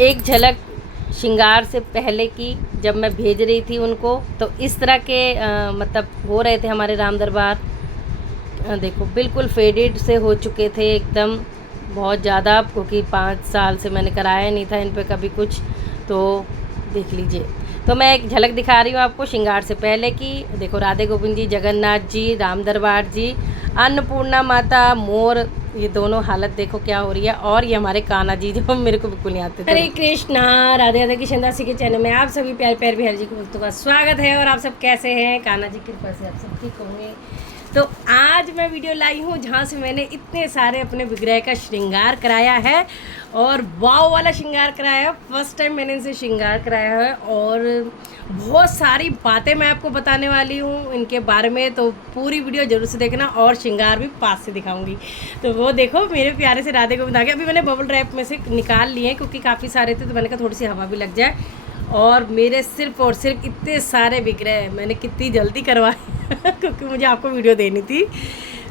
एक झलक श्रृंगार से पहले की, जब मैं भेज रही थी उनको, तो इस तरह के मतलब हो रहे थे हमारे राम दरबार। देखो बिल्कुल फेडेड से हो चुके थे एकदम, बहुत ज़्यादा, क्योंकि 5 साल से मैंने कराया नहीं था इन पे कभी कुछ। तो देख लीजिए, तो मैं एक झलक दिखा रही हूँ आपको श्रृंगार से पहले की। देखो राधे गोविंद जी, जगन्नाथ जी, राम दरबार जी, अन्नपूर्णा माता, मोर, ये दोनों हालत देखो क्या हो रही है। और ये हमारे कान्हा जी जो मेरे को बिल्कुल नहीं आते थे। हरे कृष्णा, राधे राधे कृष्ण दासी के चैनल में आप सभी प्यार प्यार बिहार जी को बहुत बहुत स्वागत है। और आप सब कैसे हैं? कान्हा जी की कृपा से आप सब ठीक होंगे। तो आज मैं वीडियो लाई हूँ जहाँ से मैंने इतने सारे अपने विग्रह का श्रृंगार कराया है, और वाव वाला श्रृंगार कराया है। फर्स्ट टाइम मैंने इनसे श्रृंगार कराया है, और बहुत सारी बातें मैं आपको बताने वाली हूँ इनके बारे में, तो पूरी वीडियो जरूर से देखना। और श्रृंगार भी पास से दिखाऊंगी। तो वो देखो मेरे प्यारे से राधे गोविंद आ गए। अभी मैंने बबल रैप में से निकाल लिए हैं क्योंकि काफ़ी सारे थे, तो मैंने कहा थोड़ी सी हवा भी लग जाए। और मेरे सिर्फ और सिर्फ इतने सारे विग्रह मैंने कितनी जल्दी करवाए क्योंकि मुझे आपको वीडियो देनी थी।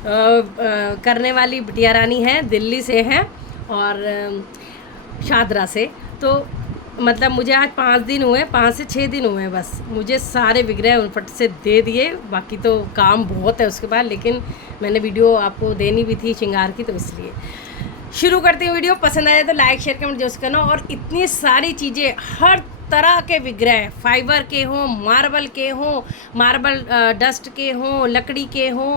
करने वाली बिटिया रानी है, दिल्ली से हैं, और शादरा से। तो मतलब मुझे आज 5 दिन हुए, 5 से 6 दिन हुए हैं बस। मुझे सारे विग्रह उन फट से दे दिए, बाकी तो काम बहुत है उसके बाद, लेकिन मैंने वीडियो आपको देनी भी थी श्रृंगार की, तो इसलिए शुरू करते हैं वीडियो। पसंद आया तो लाइक शेयर कमेंट जरूर करना। और इतनी सारी चीज़ें, हर तरह के विग्रह, फाइबर के हों, मार्बल के हों, मार्बल डस्ट के हों, लकड़ी के हों,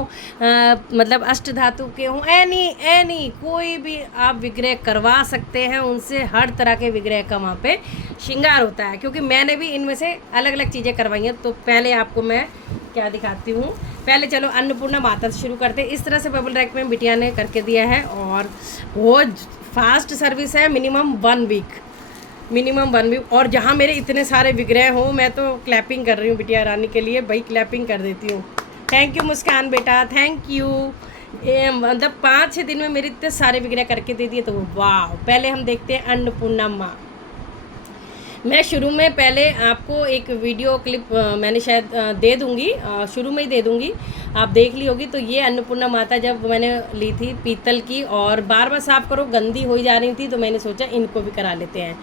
मतलब अष्ट धातु के हों, एनी कोई भी आप विग्रह करवा सकते हैं उनसे। हर तरह के विग्रह का वहाँ पे श्रृंगार होता है, क्योंकि मैंने भी इनमें से अलग अलग चीज़ें करवाई हैं। तो पहले आपको मैं क्या दिखाती हूँ। पहले चलो अन्नपूर्णा माता से शुरू करते हैं। इस तरह से बबल रैक में बिटिया ने करके दिया है, और बहुत फास्ट सर्विस है। Minimum 1 week. और जहाँ मेरे इतने सारे विग्रह हों, मैं तो क्लैपिंग कर रही हूँ बिटिया रानी के लिए, भाई क्लैपिंग कर देती हूँ। थैंक यू मुस्कान बेटा, थैंक यू। मतलब 5-6 दिन में मेरे इतने सारे विग्रह करके दे दिए, तो वाह। पहले हम देखते हैं अन्नपूर्णा माँ। मैं शुरू में पहले आपको एक वीडियो क्लिप मैंने शायद दे दूँगी, शुरू में ही दे दूँगी, आप देख ली होगी। तो ये अन्नपूर्णा माता जब मैंने ली थी पीतल की, और बार बार साफ़ करो, गंदी हो जा रही थी, तो मैंने सोचा इनको भी करा लेते हैं।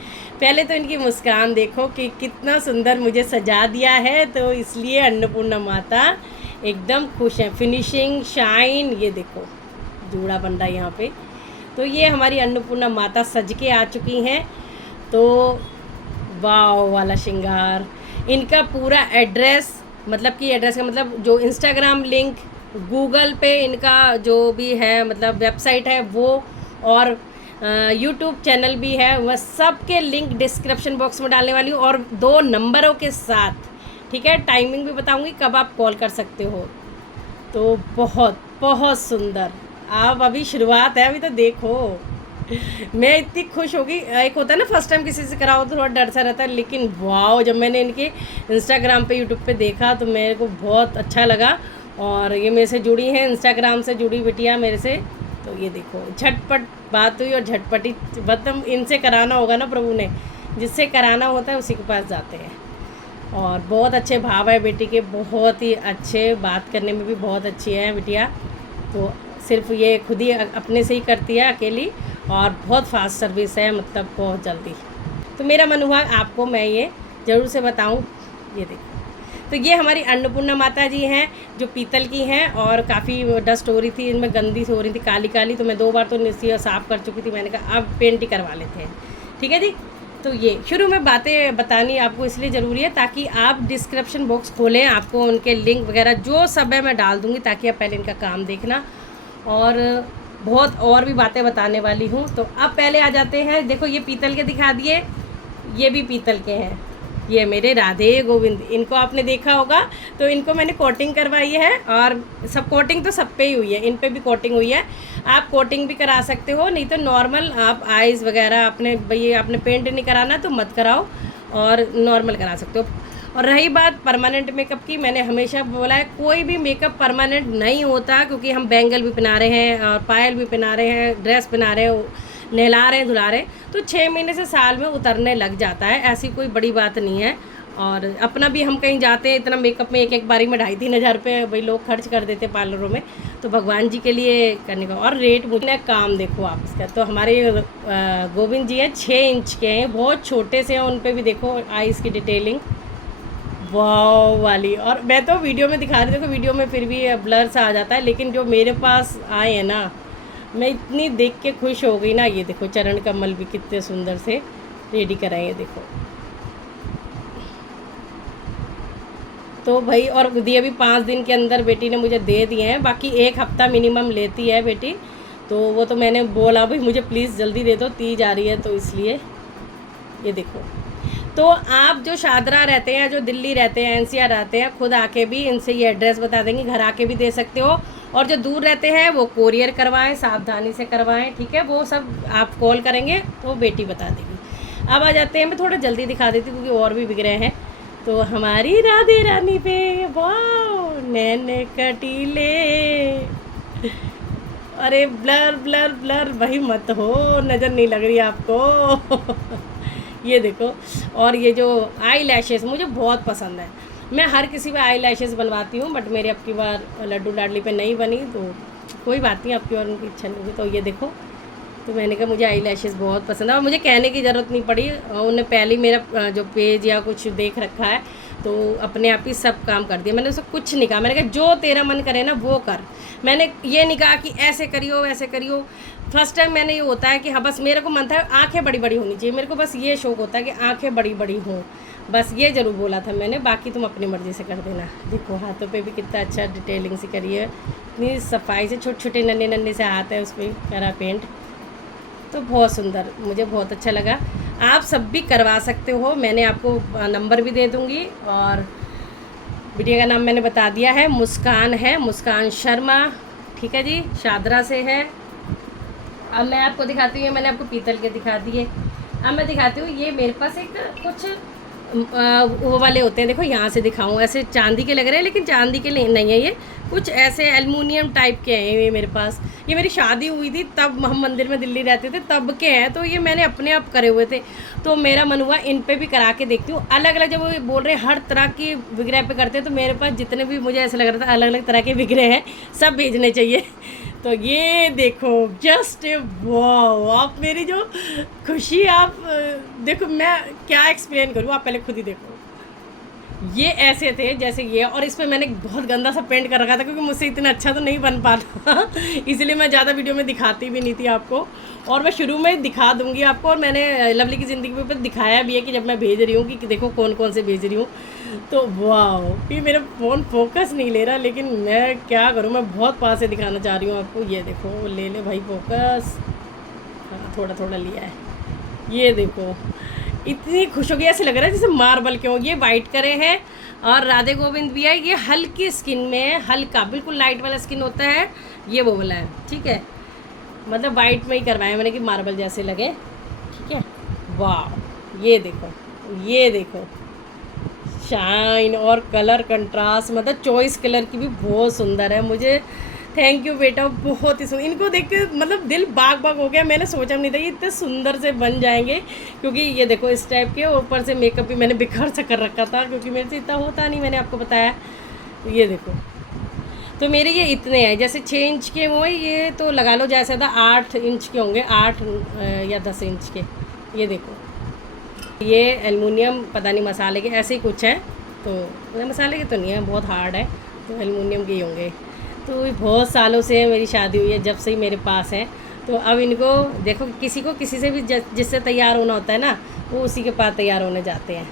पहले तो इनकी मुस्कान देखो कि कितना सुंदर मुझे सजा दिया है, तो इसलिए अन्नपूर्णा माता एकदम खुश हैं। फिनिशिंग, शाइन, ये देखो जूड़ा बन रहा है यहाँ पे। तो ये हमारी अन्नपूर्णा माता सज के आ चुकी हैं। तो वाव वाला श्रृंगार। इनका पूरा एड्रेस, मतलब कि एड्रेस का मतलब जो इंस्टाग्राम लिंक, गूगल पे इनका जो भी है, मतलब वेबसाइट है वो, और यूट्यूब चैनल भी है, वह सब के लिंक डिस्क्रिप्शन बॉक्स में डालने वाली हूँ, और 2 नंबरों के साथ, ठीक है। टाइमिंग भी बताऊँगी कब आप कॉल कर सकते हो। तो बहुत बहुत सुंदर। आप अभी शुरुआत है, अभी तो देखो मैं इतनी खुश होगी। एक होता है ना फर्स्ट टाइम किसी से कराओ तो थोड़ा डर सा रहता है, लेकिन वाओ, जब मैंने इनके इंस्टाग्राम पे, यूट्यूब पे देखा तो मेरे को बहुत अच्छा लगा। और ये मेरे से जुड़ी हैं, इंस्टाग्राम से जुड़ी बिटिया मेरे से। तो ये देखो झटपट बात हुई, और झटपटी, मतलब इनसे कराना होगा ना प्रभु ने, जिससे कराना होता है उसी के पास जाते हैं। और बहुत अच्छे भाव है बेटी के, बहुत ही अच्छे, बात करने में भी बहुत अच्छी है बिटिया। तो सिर्फ ये खुद ही अपने से ही करती है अकेली, और बहुत फास्ट सर्विस है, मतलब बहुत जल्दी। तो मेरा मन हुआ आपको मैं ये ज़रूर से बताऊं। ये देखो, तो ये हमारी अन्नपूर्णा माता जी हैं, जो पीतल की हैं, और काफ़ी डस्ट हो रही थी इनमें, गंदी हो रही थी, काली काली। तो मैं 2 बार तो निश्चय साफ़ कर चुकी थी। मैंने कहा अब पेंट ही करवा लेते हैं, ठीक है जी। तो ये शुरू में बातें बतानी आपको इसलिए ज़रूरी है, ताकि आप डिस्क्रिप्शन बॉक्स खोलें, आपको उनके लिंक वगैरह जो सब है मैं डाल दूँगी, ताकि आप पहले इनका काम देखना। और बहुत और भी बातें बताने वाली हूँ। तो अब पहले आ जाते हैं। देखो ये पीतल के दिखा दिए, ये भी पीतल के हैं। ये मेरे राधे गोविंद, इनको आपने देखा होगा। तो इनको मैंने कोटिंग करवाई है, और सब कोटिंग तो सब पे ही हुई है, इन पे भी कोटिंग हुई है। आप कोटिंग भी करा सकते हो, नहीं तो नॉर्मल आप आइज़ वगैरह अपने, भई आपने पेंट नहीं कराना तो मत कराओ, और नॉर्मल करा सकते हो। और रही बात परमानेंट मेकअप की, मैंने हमेशा बोला है कोई भी मेकअप परमानेंट नहीं होता, क्योंकि हम बैंगल भी पहना रहे हैं, और पायल भी पहना रहे हैं, ड्रेस पहना रहे हैं, नहला रहे हैं, धुला रहे हैं, तो 6 महीने से साल में उतरने लग जाता है। ऐसी कोई बड़ी बात नहीं है। और अपना भी हम कहीं जाते हैं इतना मेकअप में एक बारी में 2,500-3,000 रुपये भाई लोग खर्च कर देते पार्लरों में, तो भगवान जी के लिए करने का। और रेट मुझे काम देखो आप इसका, तो हमारे गोविंद जी हैं 6 इंच के हैं, बहुत छोटे से हैं, उन पर भी देखो आईज़ की डिटेलिंग वाव वाली। और मैं तो वीडियो में दिखा रही, देखो वीडियो में फिर भी ब्लर सा आ जाता है, लेकिन जो मेरे पास आए हैं ना, मैं इतनी देख के खुश हो गई ना। ये देखो चरण कमल भी कितने सुंदर से रेडी कराएंगे देखो। तो भाई और दिए भी 5 दिन के अंदर बेटी ने मुझे दे दिए हैं, बाकी 1 हफ़्ता मिनिमम लेती है बेटी। तो वो तो मैंने बोला भाई मुझे प्लीज़ जल्दी दे दो, तीज आ रही है तो इसलिए। ये देखो, तो आप जो शादरा रहते हैं, जो दिल्ली रहते हैं, एनसीआर रहते हैं, खुद आके भी इनसे ये एड्रेस बता देंगे, घर आके भी दे सकते हो। और जो दूर रहते हैं वो कोरियर करवाएं, सावधानी से करवाएं, ठीक है। वो सब आप कॉल करेंगे तो बेटी बता देगी। अब आ जाते हैं, मैं थोड़ा जल्दी दिखा देती हूँ क्योंकि और भी बिक रहे हैं। तो हमारी राधे रानी पे वाह नैन कटीले, अरे ब्लर ब्लर ब्लर भाई मत हो, नज़र नहीं लग रही आपको। ये देखो, और ये जो आई लैशेस मुझे बहुत पसंद है, मैं हर किसी पे आई लैशेस बनवाती हूँ, बट मेरी अब की बार लड्डू लाडली पे नहीं बनी, तो कोई बात नहीं, अब की बार उनकी इच्छा नहीं होगी। तो ये देखो, तो मैंने कहा मुझे आई लैशेस बहुत पसंद है, और मुझे कहने की ज़रूरत नहीं पड़ी, उन्होंने पहले ही मेरा जो पेज या कुछ देख रखा है, तो अपने आप ही सब काम कर दिया। मैंने उससे कुछ नहीं कहा, मैंने कहा जो तेरा मन करे ना वो कर। मैंने ये नहीं कहा कि ऐसे करियो वैसे करियो। फर्स्ट टाइम मैंने ये होता है कि हाँ बस मेरे को मन था आंखें बड़ी बड़ी होनी चाहिए, मेरे को बस ये शौक होता है कि आंखें बड़ी बड़ी हों, बस ये ज़रूर बोला था मैंने, बाकी तुम अपनी मर्ज़ी से कर देना। देखो हाथों पे भी कितना अच्छा डिटेलिंग से करी है, इतनी सफाई से, छोटे छोटे नन्हे नन्हे से हाथ है, उस पर करा पेंट, तो बहुत सुंदर, मुझे बहुत अच्छा लगा। आप सब भी करवा सकते हो, मैंने आपको नंबर भी दे दूँगी, और बिटिया का नाम मैंने बता दिया है, मुस्कान है, मुस्कान शर्मा, ठीक है जी, शादरा से है। अब मैं आपको दिखाती हूँ, मैंने आपको पीतल के दिखा दिए, अब मैं दिखाती हूँ ये मेरे पास एक कुछ वो वाले होते हैं, देखो यहाँ से दिखाऊँ, ऐसे चांदी के लग रहे हैं लेकिन चांदी के नहीं है, ये कुछ ऐसे एल्युमिनियम टाइप के हैं ये मेरे पास। ये मेरी शादी हुई थी तब हम मंदिर में दिल्ली रहते थे तब के हैं, तो ये मैंने अपने आप करे हुए थे, तो मेरा मन हुआ इन पे भी करा के देखती हूँ। अलग अलग जब वो बोल रहे हैं हर तरह की विग्रह पे करते हैं, तो मेरे पास जितने भी मुझे ऐसा लग रहा था अलग अलग तरह के विग्रह हैं, सब भेजने चाहिए। तो ये देखो जस्ट वाओ, आप मेरी जो खुशी आप देखो, मैं क्या एक्सप्लेन करूँ, आप पहले खुद ही देखो। ये ऐसे थे जैसे ये, और इस पर मैंने बहुत गंदा सा पेंट कर रखा था क्योंकि मुझसे इतना अच्छा तो नहीं बन पाता इसलिए मैं ज़्यादा वीडियो में दिखाती भी नहीं थी आपको, और मैं शुरू में दिखा दूंगी आपको। और मैंने लवली की ज़िंदगी पे दिखाया भी है कि जब मैं भेज रही हूँ कि देखो कौन कौन से भेज रही हूँ। तो वाह, ये मेरा फ़ोन फोकस नहीं ले रहा, लेकिन मैं क्या करूँ, मैं बहुत पास से दिखाना चाह रही हूँ आपको। ये देखो, ले ले भाई फोकस, हाँ थोड़ा थोड़ा लिया है। ये देखो, इतनी खुश हो गई, ऐसे लग रहा है जैसे मार्बल के हो। ये वाइट करे हैं, और राधे गोविंद भी है, ये हल्की स्किन में है, हल्का बिल्कुल लाइट वाला स्किन होता है, ये वो वाला है, ठीक है, मतलब वाइट में ही करवाया मैंने कि मार्बल जैसे लगे, ठीक है। वाह, ये देखो, ये देखो शाइन और कलर कंट्रास्ट, मतलब चॉइस कलर की भी बहुत सुंदर है। मुझे थैंक यू बेटा, बहुत ही सुंदर, इनको देख के मतलब दिल बाग बाग हो गया। मैंने सोचा नहीं था ये इतने सुंदर से बन जाएंगे, क्योंकि ये देखो इस टाइप के, ऊपर से मेकअप भी मैंने बेकार सा कर रखा था क्योंकि मेरे से इतना होता नहीं, मैंने आपको बताया। ये देखो, तो मेरे ये इतने हैं, जैसे 6 इंच के वो, ये तो लगा लो जैसे था 8 इंच के होंगे, 8 या 10 इंच के। ये देखो, ये एल्युमिनियम पता नहीं मसाले के ऐसे ही कुछ है, तो मसाले के तो नहीं है, बहुत हार्ड है, तो एल्युमिनियम के ही होंगे। तो बहुत सालों से मेरी शादी हुई है, जब से ही मेरे पास है। तो अब इनको देखो, किसी को किसी से भी जिससे तैयार होना होता है ना, वो उसी के पास तैयार होने जाते हैं।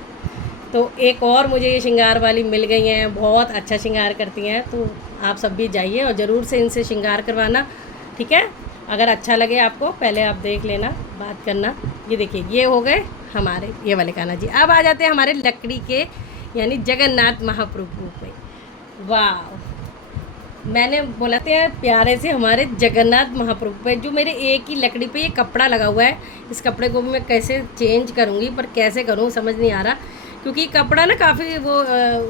तो एक और मुझे ये श्रृंगार वाली मिल गई हैं, बहुत अच्छा श्रृंगार करती हैं, तो आप सब भी जाइए और ज़रूर से इनसे श्रृंगार करवाना, ठीक है। अगर अच्छा लगे आपको, पहले आप देख लेना, बात करना। ये देखिए, ये हो गए हमारे ये वाले कान्हा जी। अब आ जाते हैं हमारे लकड़ी के, यानी जगन्नाथ महाप्रभु पे। वाह, मैंने बोला था प्यारे से हमारे जगन्नाथ महाप्रभु पे, जो मेरे एक ही लकड़ी पे ये कपड़ा लगा हुआ है, इस कपड़े को भी मैं कैसे चेंज करूँगी, पर कैसे करूँ समझ नहीं आ रहा, क्योंकि कपड़ा ना काफ़ी वो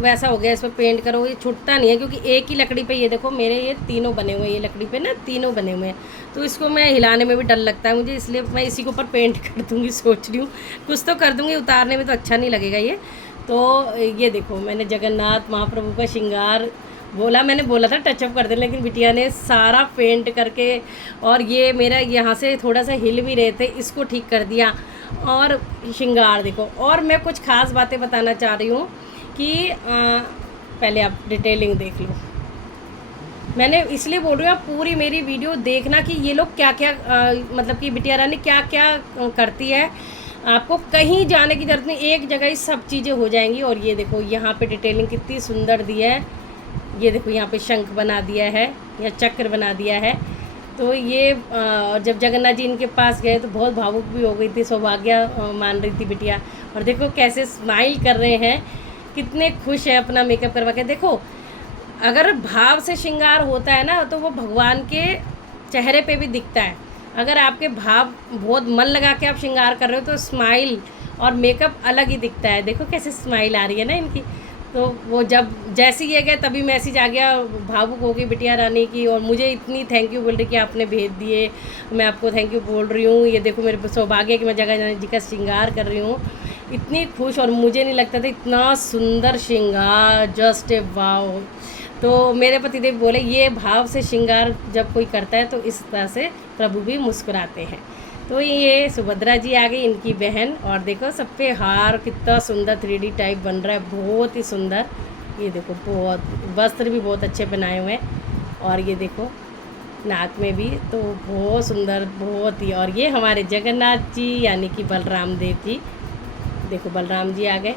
वैसा हो गया, इस पर पेंट करो ये छूटता नहीं है, क्योंकि एक ही लकड़ी पे ये देखो मेरे ये तीनों बने हुए हैं, ये लकड़ी पे ना तीनों बने हुए हैं, तो इसको मैं हिलाने में भी डर लगता है मुझे, इसलिए मैं इसी के ऊपर पेंट कर दूँगी, सोच रही हूँ कुछ तो कर दूँगी, उतारने में तो अच्छा नहीं लगेगा ये। तो ये देखो, मैंने जगन्नाथ महाप्रभु का श्रृंगार मैंने बोला था टचअप कर दे, लेकिन बिटिया ने सारा पेंट करके, और ये मेरा यहाँ से थोड़ा सा हिल भी रहे थे, इसको ठीक कर दिया। और श्रृंगार देखो। और मैं कुछ ख़ास बातें बताना चाह रही हूँ कि पहले आप डिटेलिंग देख लो। मैंने इसलिए बोल रही हूँ, आप पूरी मेरी वीडियो देखना कि ये लोग क्या क्या मतलब कि बिटिया रानी क्या क्या करती है। आपको कहीं जाने की ज़रूरत नहीं, एक जगह ही सब चीज़ें हो जाएंगी। और ये देखो यहाँ पे डिटेलिंग कितनी सुंदर दी है। ये देखो यहाँ पे शंख बना दिया है या चक्र बना दिया है। तो ये जब जगन्नाथ जी इनके पास गए तो बहुत भावुक भी हो गई थी, सौभाग्य मान रही थी बिटिया। और देखो कैसे स्माइल कर रहे हैं, कितने खुश है अपना मेकअप करवा के। देखो अगर भाव से श्रृंगार होता है ना तो वो भगवान के चेहरे पे भी दिखता है। अगर आपके भाव बहुत मन लगा के आप श्रृंगार कर रहे हो तो स्माइल और मेकअप अलग ही दिखता है। देखो कैसे स्माइल आ रही है ना इनकी। तो वो जब जैसे ये गए तभी मैसेज आ गया, भावुक हो गई बिटिया रानी की, और मुझे इतनी थैंक यू बोल रही कि आपने भेज दिए, मैं आपको थैंक यू बोल रही हूँ। ये देखो मेरे सौभाग्य कि मैं जगन्नाथ जी का श्रृंगार कर रही हूँ। इतनी खुश, और मुझे नहीं लगता था इतना सुंदर श्रृंगार, जस्ट ए वाओ। तो मेरे पतिदेव बोले ये भाव से श्रृंगार जब कोई करता है तो इस तरह से प्रभु भी मुस्कुराते हैं। तो ये सुभद्रा जी आ गई, इनकी बहन। और देखो सब पे हार कितना सुंदर 3D टाइप बन रहा है, बहुत ही सुंदर। ये देखो बहुत वस्त्र भी बहुत अच्छे बनाए हुए हैं। और ये देखो नाक में भी तो बहुत सुंदर, बहुत ही। और ये हमारे जगन्नाथ जी यानी कि बलराम देव जी। देखो बलराम जी आ गए,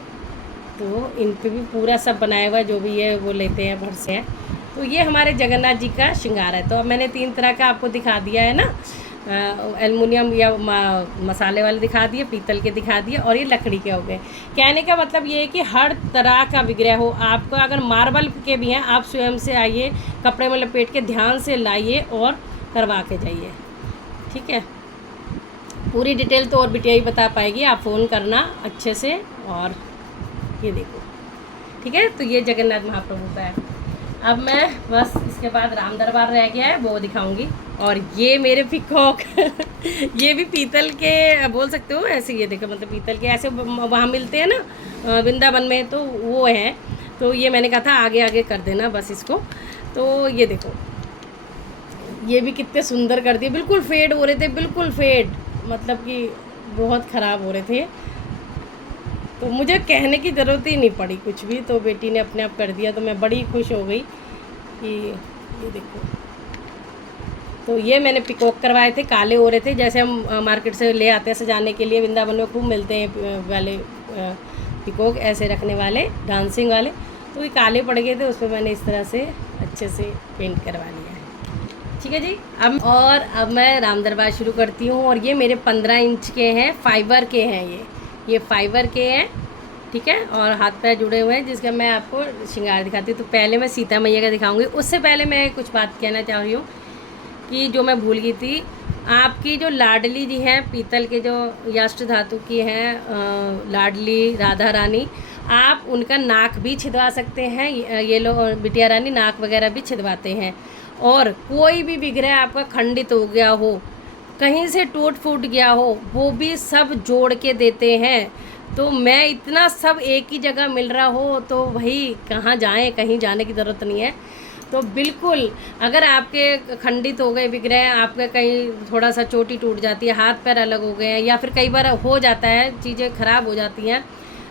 तो इन पे भी पूरा सब बनाया हुआ है, जो भी है वो लेते हैं भर से है। तो ये हमारे जगन्नाथ जी का श्रृंगार है। तो अब मैंने 3 तरह का आपको दिखा दिया है ना, एल्युमिनियम या मसाले वाले दिखा दिए, पीतल के दिखा दिए, और ये लकड़ी के हो गए। कहने का मतलब ये है कि हर तरह का विग्रह हो आपको, अगर मार्बल के भी हैं आप स्वयं से आइए, कपड़े में लपेट के ध्यान से लाइए और करवा के जाइए, ठीक है। पूरी डिटेल तो और बिटिया ही बता पाएगी, आप फ़ोन करना अच्छे से। और ये देखो, ठीक है। तो ये जगन्नाथ महाप्रभु का है। अब मैं बस इसके बाद राम दरबार रह गया है, वो दिखाऊंगी। और ये मेरे पिकॉक ये भी पीतल के बोल सकते हो ऐसे। ये देखो मतलब पीतल के ऐसे वहाँ मिलते हैं ना वृंदावन में, तो वो है। तो ये मैंने कहा था आगे आगे कर देना बस इसको। तो ये देखो ये भी कितने सुंदर कर दिए, बिल्कुल फेड हो रहे थे, बिल्कुल फेड, मतलब कि बहुत ख़राब हो रहे थे। तो मुझे कहने की ज़रूरत ही नहीं पड़ी कुछ भी, तो बेटी ने अपने आप कर दिया। तो मैं बड़ी खुश हो गई कि ये देखो। तो ये मैंने पिकॉक करवाए थे, काले हो रहे थे, जैसे हम मार्केट से ले आते हैं सजाने के लिए, वृंदावन में खूब मिलते हैं वाले पिकॉक ऐसे रखने वाले, डांसिंग वाले। तो ये काले पड़ गए थे, उस पर मैंने इस तरह से अच्छे से पेंट करवा लिया है, ठीक है जी। अब मैं राम दरबार शुरू करती हूँ। और ये मेरे 15 इंच के हैं, फाइबर के हैं, ये फाइबर के हैं, ठीक है। और हाथ पैर जुड़े हुए हैं, जिसका मैं आपको श्रृंगार दिखाती हूँ। तो पहले मैं सीता मैया का दिखाऊंगी। उससे पहले मैं कुछ बात कहना चाह रही हूँ कि जो मैं भूल गई थी, आपकी जो लाडली जी हैं, पीतल के जो याष्ट धातु की हैं लाडली राधा रानी, आप उनका नाक भी छिदवा सकते हैं। ये लोग बिटिया रानी नाक वगैरह भी छिदवाते हैं। और कोई भी विग्रह आपका खंडित हो गया हो, कहीं से टूट फूट गया हो, वो भी सब जोड़ के देते हैं। तो मैं इतना सब एक ही जगह मिल रहा हो तो भाई कहाँ जाएं, कहीं जाने की ज़रूरत नहीं है। तो बिल्कुल अगर आपके खंडित हो गए विग्रह, आपका कहीं थोड़ा सा चोटी टूट जाती है, हाथ पैर अलग हो गए हैं, या फिर कई बार हो जाता है चीज़ें ख़राब हो जाती हैं,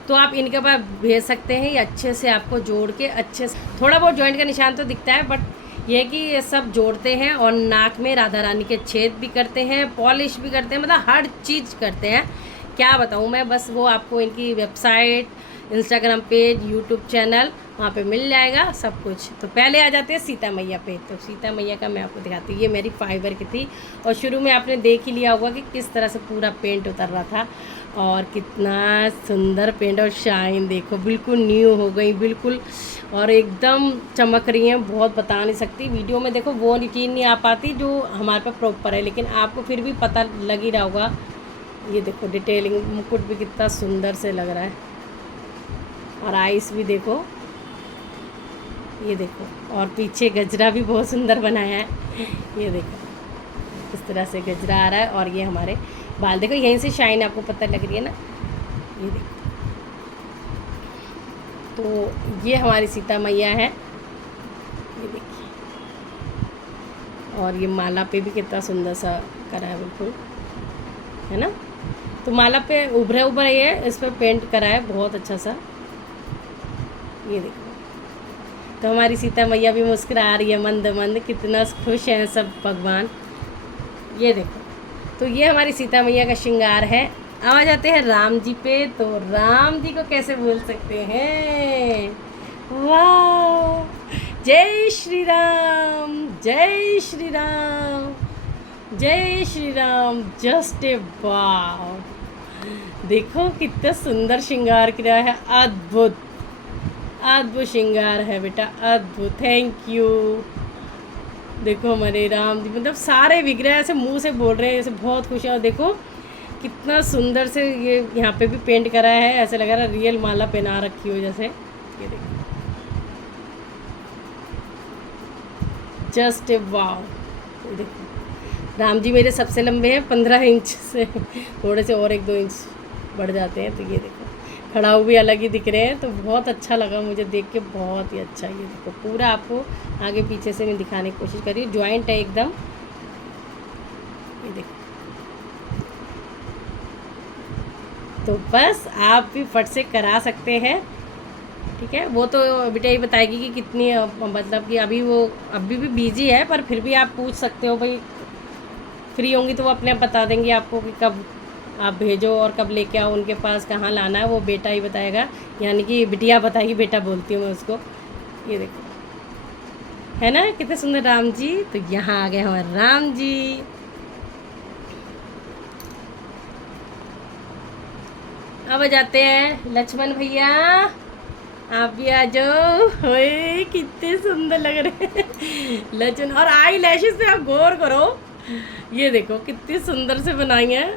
तो आप इनके पास भेज सकते हैं। ये अच्छे से आपको जोड़ के अच्छे से, थोड़ा बहुत जॉइंट का निशान तो दिखता है, बट ये कि ये सब जोड़ते हैं। और नाक में राधा रानी के छेद भी करते हैं, पॉलिश भी करते हैं, मतलब हर चीज़ करते हैं। क्या बताऊँ मैं, बस वो आपको इनकी website, Instagram page, YouTube channel, वहाँ पे मिल जाएगा सब कुछ। तो पहले आ जाते हैं सीता मैया पे। तो सीता मैया का मैं आपको दिखाती हूँ। ये मेरी फाइबर की थी, और शुरू में आपने देख ही लिया होगा कि किस तरह से पूरा पेंट उतर रहा था, और कितना सुंदर पेंट। और शाइन देखो बिल्कुल न्यू हो गई, बिल्कुल, और एकदम चमक रही हैं, बहुत बता नहीं सकती। वीडियो में देखो वो यकीन नहीं आ पाती जो हमारे पास प्रॉपर है, लेकिन आपको फिर भी पता लग ही रहा होगा। ये देखो डिटेलिंग, मुकुट भी कितना सुंदर से लग रहा है, और आइस भी देखो, ये देखो। और पीछे गजरा भी बहुत सुंदर बनाया है, ये देखो इस तरह से गजरा आ रहा है। और ये हमारे बाल देखो, यहीं से शाइन आपको पता लग रही है ना, ये देखो। तो ये हमारी सीता मैया है, ये देखिए। और ये माला पे भी कितना सुंदर सा करा है, बिल्कुल, है ना। तो माला पे उभरे उभरे ये इस पर पेंट करा है बहुत अच्छा सा, ये देखो। तो हमारी सीता मैया भी मुस्कुरा रही है मंद मंद, कितना खुश हैं सब भगवान, ये देखो। तो ये हमारी सीता मैया का श्रृंगार है। अब आ जाते हैं राम जी पे। तो राम जी को कैसे भूल सकते हैं, वाह, जय श्री राम, जय श्री राम, जय श्री राम, जस्ट ए वाह। देखो कितना सुंदर श्रृंगार किया है, अद्भुत अद्भुत श्रृंगार है बेटा, अद्भुत, थैंक यू। देखो हमारे राम जी, मतलब सारे विग्रह ऐसे मुंह से बोल रहे हैं, ऐसे बहुत खुश है। और देखो कितना सुंदर से ये यहाँ पे भी पेंट करा है, ऐसे लग रहा है रियल माला पहना रखी हो जैसे, ये देखो, जस्ट ए वाव। ये देखो राम जी मेरे सबसे लंबे हैं, 15 इंच से थोड़े से और 1-2 इंच बढ़ जाते हैं। तो ये देखो खड़ाऊ भी अलग ही दिख रहे हैं, तो बहुत अच्छा लगा मुझे देख के, बहुत ही अच्छा। ये देखो पूरा आपको आगे पीछे से मैं दिखाने की कोशिश कर रही हूँ, जॉइंट है एकदम, ये देखो। तो बस आप भी फट से करा सकते हैं, ठीक है। वो तो बेटा ही बताएगी कि कितनी, मतलब कि अभी वो अभी भी बिजी है, पर फिर भी आप पूछ सकते हो भाई, फ्री होंगी तो वो अपने आप बता देंगी आपको कि कब आप भेजो और कब लेके आओ उनके पास, कहाँ लाना है, वो बेटा ही बताएगा, यानी कि बिटिया बताएगी, बेटा बोलती हूँ मैं उसको। ये देखो, है ना कितने सुंदर राम जी। तो यहाँ आ गए हमारे राम जी। अब आ जाते हैं लक्ष्मण भैया, आप भी आ जाओ। ओए कितने सुंदर लग रहे हैं लक्ष्मण। और आई लैशेस पे आप गौर करो, ये देखो कितनी सुंदर से बनाई है,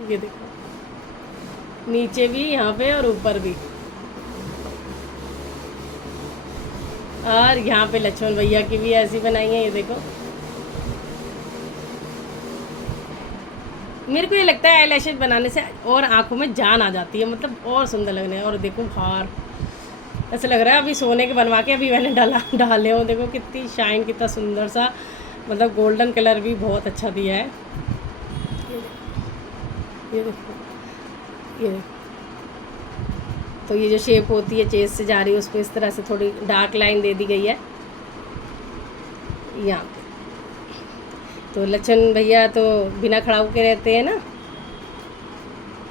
ये देखो नीचे भी यहाँ पे और ऊपर भी, और यहाँ पे लक्ष्मण भैया की भी ऐसी बनाई है, ये देखो। मेरे को ये लगता है आई बनाने से और आंखों में जान आ जाती है, मतलब और सुंदर लगने है। और देखो हार, ऐसा लग रहा है अभी सोने के बनवा के अभी मैंने डाले हो। देखो कितनी शाइन, कितना सुंदर सा, मतलब गोल्डन कलर भी बहुत अच्छा दिया है। ये देखो, ये देखो। तो ये जो शेप होती है चेस्ट से जा रही है उस पर इस तरह से थोड़ी डार्क लाइन दे दी गई है यहाँ पे। तो लक्ष्मण भैया तो बिना खड़ाऊ के रहते हैं ना,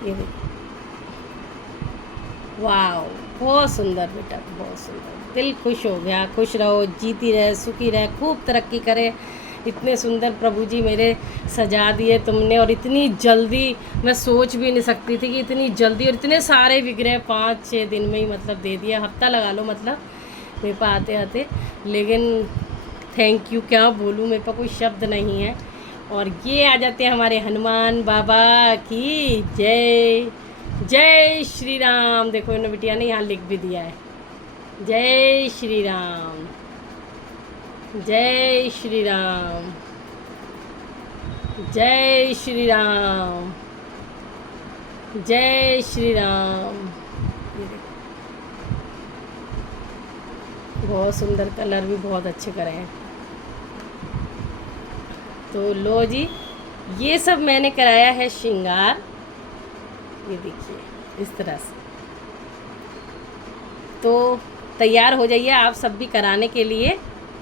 ये देखो, वाह बहुत सुंदर बेटा, बहुत सुंदर, दिल खुश हो गया। खुश रहो, जीती रहे, सुखी रहे, खूब तरक्की करे। इतने सुंदर प्रभु जी मेरे सजा दिए तुमने, और इतनी जल्दी मैं सोच भी नहीं सकती थी कि इतनी जल्दी, और इतने सारे विग्रह 5-6 दिन में ही मतलब दे दिया, हफ्ता लगा लो मतलब मेरे पास आते आते। लेकिन थैंक यू, क्या बोलूँ, मेरे पास कोई शब्द नहीं है। और ये आ जाते हैं हमारे हनुमान बाबा की जय, जय श्री राम। देखो इन्होंने बिटिया ने यहाँ लिख भी दिया है, जय श्री राम, जय श्री राम, जय श्री राम, जय श्री राम। ये देखो बहुत सुंदर, कलर भी बहुत अच्छे करे हैं। तो लो जी, ये सब मैंने कराया है श्रृंगार, ये देखिए इस तरह से। तो तैयार हो जाइए आप सब भी कराने के लिए,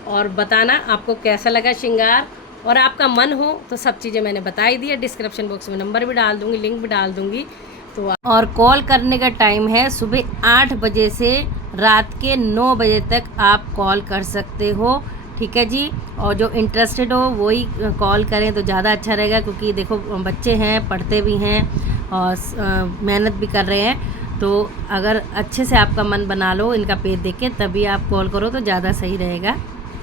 और बताना आपको कैसा लगा श्रृंगार। और आपका मन हो तो सब चीज़ें मैंने बताई दी है, डिस्क्रिप्शन बॉक्स में नंबर भी डाल दूँगी, लिंक भी डाल दूँगी। तो और कॉल करने का टाइम है सुबह 8 बजे से रात के 9 बजे तक आप कॉल कर सकते हो, ठीक है जी। और जो इंटरेस्टेड हो वही कॉल करें तो ज़्यादा अच्छा रहेगा, क्योंकि देखो बच्चे हैं, पढ़ते भी हैं और मेहनत भी कर रहे हैं। तो अगर अच्छे से आपका मन बना लो इनका पेज देख के, तभी आप कॉल करो तो ज़्यादा सही रहेगा,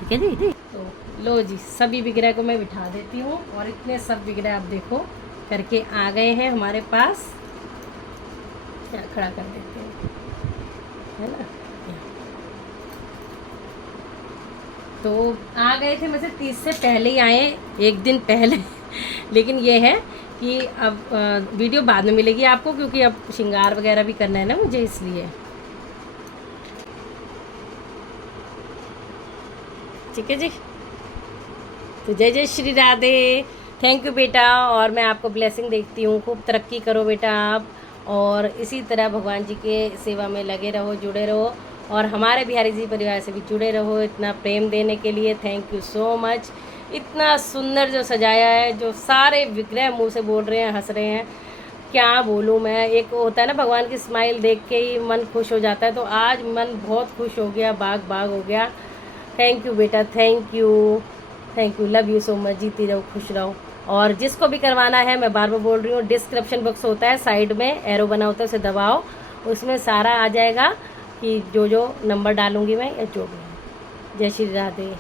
ठीक है जी। तो लो जी, सभी विग्रह को मैं बिठा देती हूँ, और इतने सब विग्रह आप देखो करके आ गए हैं हमारे पास। क्या खड़ा कर देते हैं, है ना। तो आ गए थे, वैसे 30 से पहले ही आए, एक दिन पहले लेकिन ये है कि अब वीडियो बाद में मिलेगी आपको, क्योंकि अब श्रृंगार वगैरह भी करना है ना मुझे, इसलिए। ठीक है जी। तो जय जय श्री राधे। थैंक यू बेटा, और मैं आपको ब्लेसिंग देखती हूँ, खूब तरक्की करो बेटा आप, और इसी तरह भगवान जी के सेवा में लगे रहो, जुड़े रहो, और हमारे बिहारी जी परिवार से भी जुड़े रहो। इतना प्रेम देने के लिए थैंक यू सो मच। इतना सुंदर जो सजाया है, जो सारे विग्रह मुंह से बोल रहे हैं, हंस रहे हैं, क्या बोलूँ मैं। एक होता है ना, भगवान की स्माइल देख के ही मन खुश हो जाता है, तो आज मन बहुत खुश हो गया, बाग बाग हो गया। थैंक यू बेटा, thank you, love you so much. जीती रहो, खुश रहो। और जिसको भी करवाना है, मैं बार बार बोल रही हूँ, डिस्क्रिप्शन बॉक्स होता है, साइड में एरो बना होता है, उसे दबाओ, उसमें सारा आ जाएगा कि जो जो नंबर डालूँगी मैं, या जो भी है। जय श्री राधे।